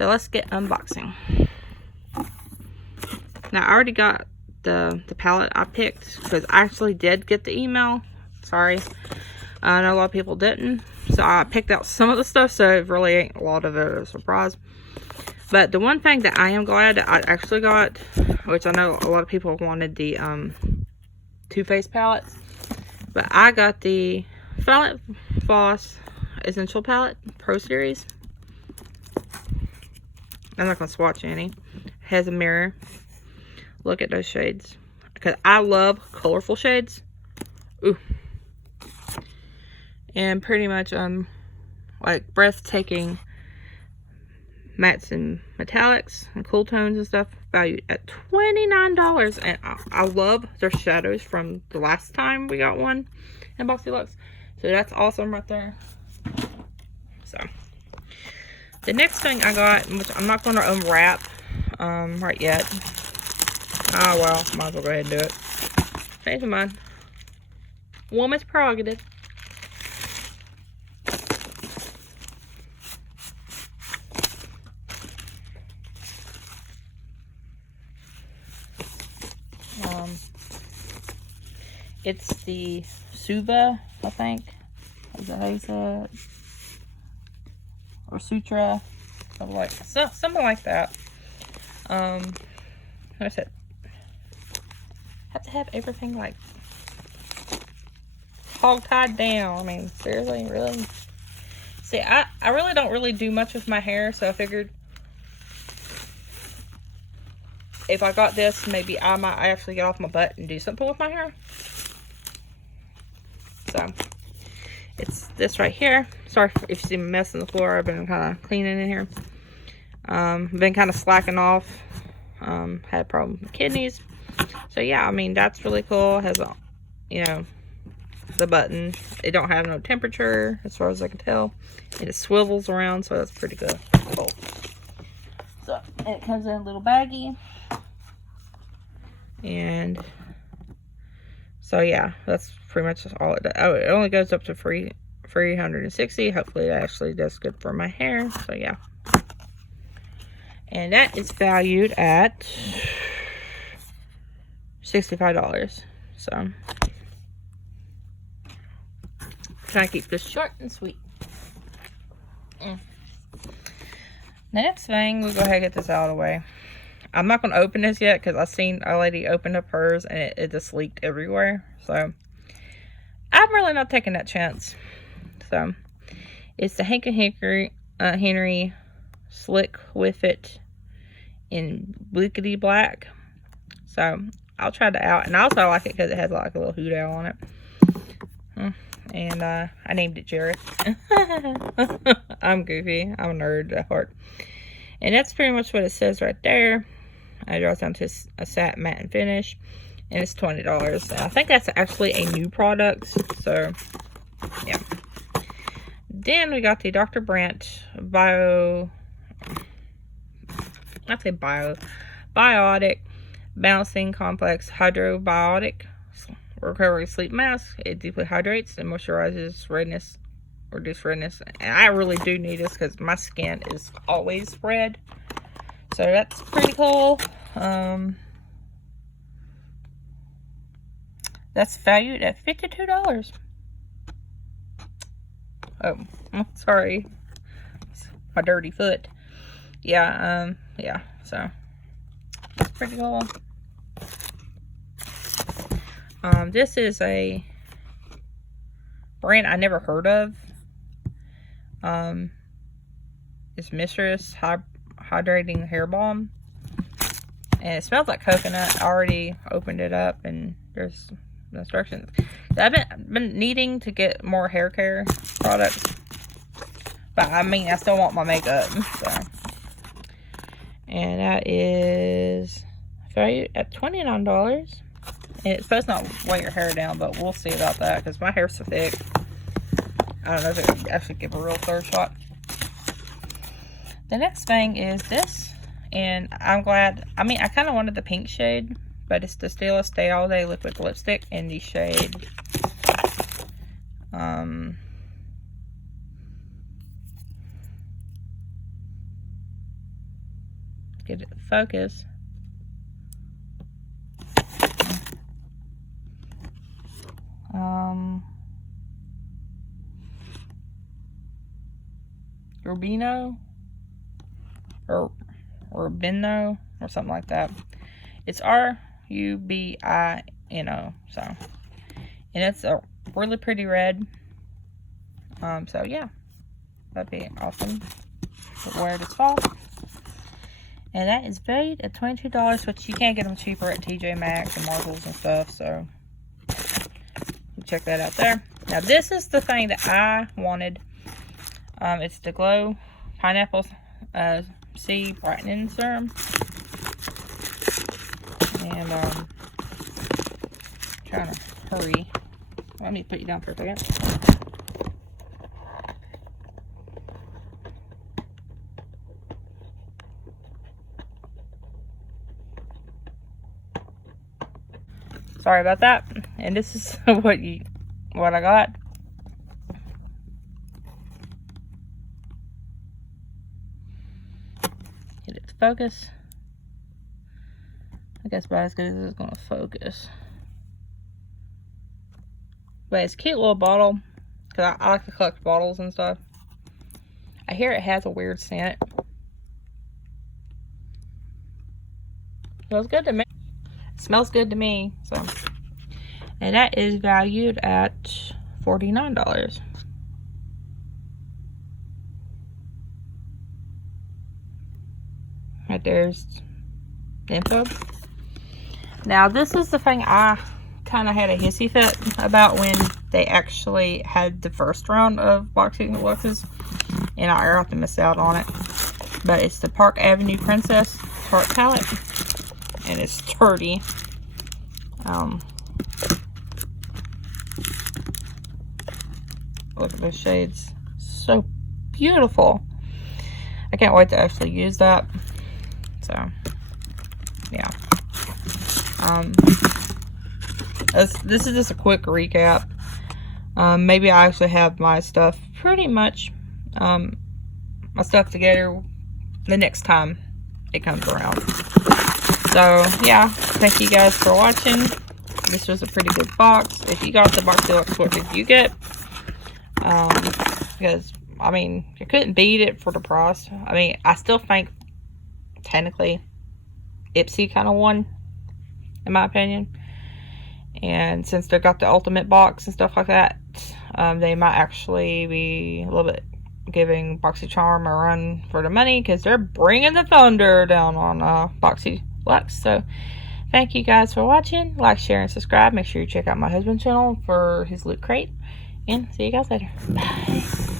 So let's get unboxing. Now I already got the palette I picked because I actually did get the email. Sorry. I know a lot of people didn't. So I picked out some of the stuff, so it really ain't a lot of it a surprise. But the one thing that I am glad that I actually got, which I know a lot of people wanted the Too Faced palettes, but I got the Violet Voss Essential Palette Pro Series. I'm not going to swatch any. It has a mirror. Look at those shades. Because I love colorful shades. Ooh. And pretty much, like breathtaking mattes and metallics and cool tones and stuff, valued at $29. And I love their shadows from the last time we got one in Boxyluxe. So that's awesome right there. So the next thing I got, which I'm not going to unwrap right yet. Oh well, might as well go ahead and do it. Change my mind. Woman's prerogative. It's the Suva, I think. Is that how you say it? Or Sutra. Something like that. Like I said, have to have everything like hog tied down. I mean, seriously, really? See, I really don't really do much with my hair, so I figured if I got this, maybe I might actually get off my butt and do something with my hair. So, it's this right here. Sorry if you see me mess on the floor. I've been kind of cleaning in here. Been kind of slacking off. Had a problem with kidneys. So, yeah, I mean, that's really cool. It has, you know, the button. It don't have no temperature, as far as I can tell. And it swivels around, so that's pretty good. Cool. So, and it comes in a little baggie. And so yeah, that's pretty much all it does. Oh, it only goes up to 360. Hopefully that actually does good for my hair. So yeah. And that is valued at $65. So try to keep this short and sweet. The next thing, we'll go ahead and get this out of the way. I'm not going to open this yet because I've seen a lady open up hers and it just leaked everywhere. So, I'm really not taking that chance. So, it's the Hank & Henry Slick With It in Blickety Black. So, I'll try that out. And I also like it because it has like a little hoot owl on it. And I named it Jared. I'm goofy. I'm a nerd at heart. And that's pretty much what it says right there. I draw it down to a satin matte and finish, and it's $20. And I think that's actually a new product, so yeah. Then we got the Dr. Brandt Biotic Balancing Complex Hydrobiotic Recovery Sleep Mask. It deeply hydrates and moisturizes redness, reduce redness. And I really do need this because my skin is always red. So that's pretty cool. That's valued at $52. Oh, sorry. My dirty foot. Yeah, yeah, so that's pretty cool. This is a brand I never heard of. It's Mistress Hydrating Hair Balm. And it smells like coconut. I already opened it up and there's instructions. I've been needing to get more hair care products. But I mean, I still want my makeup. So. And that is valued at $29. And it's supposed to not weigh your hair down, but we'll see about that because my hair's so thick. I don't know if it would actually give a real third shot. The next thing is this, and I'm glad. I mean, I kind of wanted the pink shade, but it's the Stila Stay All Day Liquid Lipstick in the shade get it to focus. Rubino or Rubino or something like that. It's Rubino. So, and it's a really pretty red. So yeah, that'd be awesome to wear this fall. And that is valued at $22, which you can't get them cheaper at TJ Maxx and Marshalls and stuff. So check that out there. Now this is the thing that I wanted. It's the Glow Pineapple C Brightening Serum. And trying to hurry. Let me put you down for a second. Sorry about that. And this is what I got. Get it to focus. I guess about as good as it's gonna focus. But it's a cute little bottle. Because I like to collect bottles and stuff. I hear it has a weird scent. Smells good to me. It smells good to me. So, and that is valued at $49. Right there's the info. Now this is the thing I kind of had a hissy fit about when they actually had the first round of Boxyluxes, and I got to miss out on it. But it's the Park Avenue Princess Tart Palette, and it's sturdy. Look at those shades, so beautiful. I can't wait to actually use that. So yeah. This is just a quick recap. Maybe I actually have my stuff pretty much my stuff together the next time it comes around. So yeah, thank you guys for watching. This was a pretty good box. If you got the Boxyluxe, what did you get? Because I mean, you couldn't beat it for the price. I mean, I still think technically Ipsy kind of won, in my opinion. And since they got the ultimate box and stuff like that, they might actually be a little bit giving Boxycharm a run for the money, because they're bringing the thunder down on Boxyluxe. So thank you guys for watching. Like, share, and subscribe. Make sure you check out my husband's channel for his loot crate, and see you guys later. Bye.